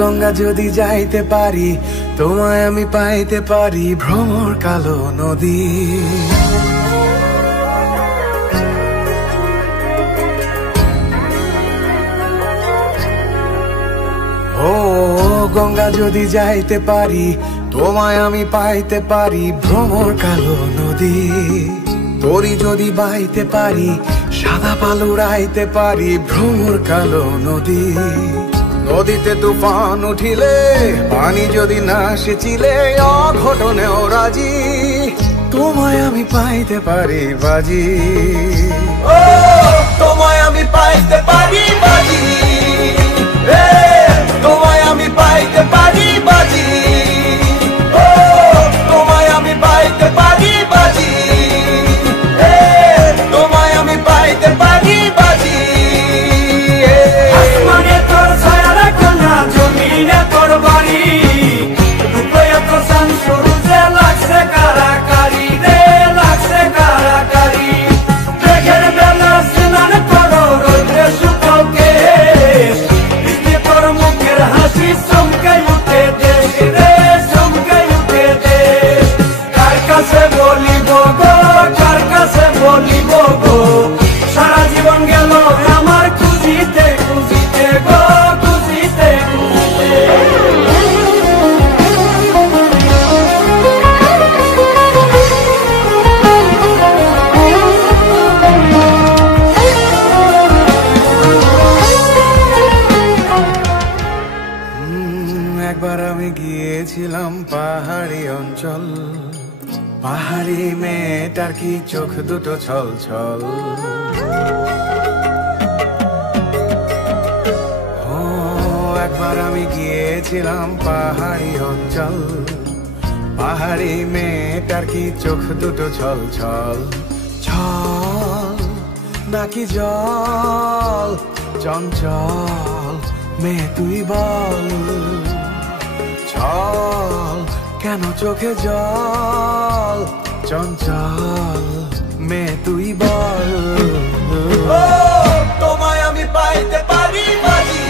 গঙ্গা যদি যাইতে পারি, তোমায় আমি পাইতে পারি ভ্রমর কালো নদী। ও গঙ্গা যদি যাইতে পারি, তোমায় আমি পাইতে পারি ভ্রমর কালো নদী। তরি যদি বাইতে পারি, সাদা পাল উড়াইতে পারি ভ্রমর কালো নদী। নদীতে তুফান উঠিলে, পানি যদি না সেচিলে, অঘটনেও রাজি তোমায় আমি পাইতে পারি বাজি। ও তোমায় আমি পাইতে পারি বাজি, তোমায় আমি পাইতে পারি বাজি। ও তোমায় আমি পাইতে পারি বাজি, তোমায় আমি পাইতে পারি বাজি। আসমানে তোর ছায়া রাখো না, জমিনে তোর বাড়ি, রূপে এত চাঁদ সূর্যে লাগছে কারাকারি রে, লাগছে কারাকারি। মেঘের বেলা স্নান করো, রোদ্রে শুকাও কেশ, বৃষ্টি তোর মুখের হাসি চমকে উঠে দেশ রে, চমকে উঠে দেশ। কার কাছে বলিব গো, কার কাছে বলিব গো, সারা জীবন গেল আমার খুঁজিতে খুঁজিতে গো, খুঁজিতে খুঁজিতে। একবার আমি গিয়েছিলাম পাহাড়ি অঞ্চল, পাহাড়ি মেয়েটার কি চোখ দুটো ছল ছল। ও একবার আমি গিয়েছিলাম পাহাড়ি অঞ্চল, পাহাড়ি মেয়েটার কি চোখ দুটো ছল ছল। ছল নাকি জল, চঞ্চল মেয়ে তুই বল। ছল কেন চোখে জল, চঞ্চল মেয়ে তুই বল। ও তোমায় আমি পাইতে পারি বাজি,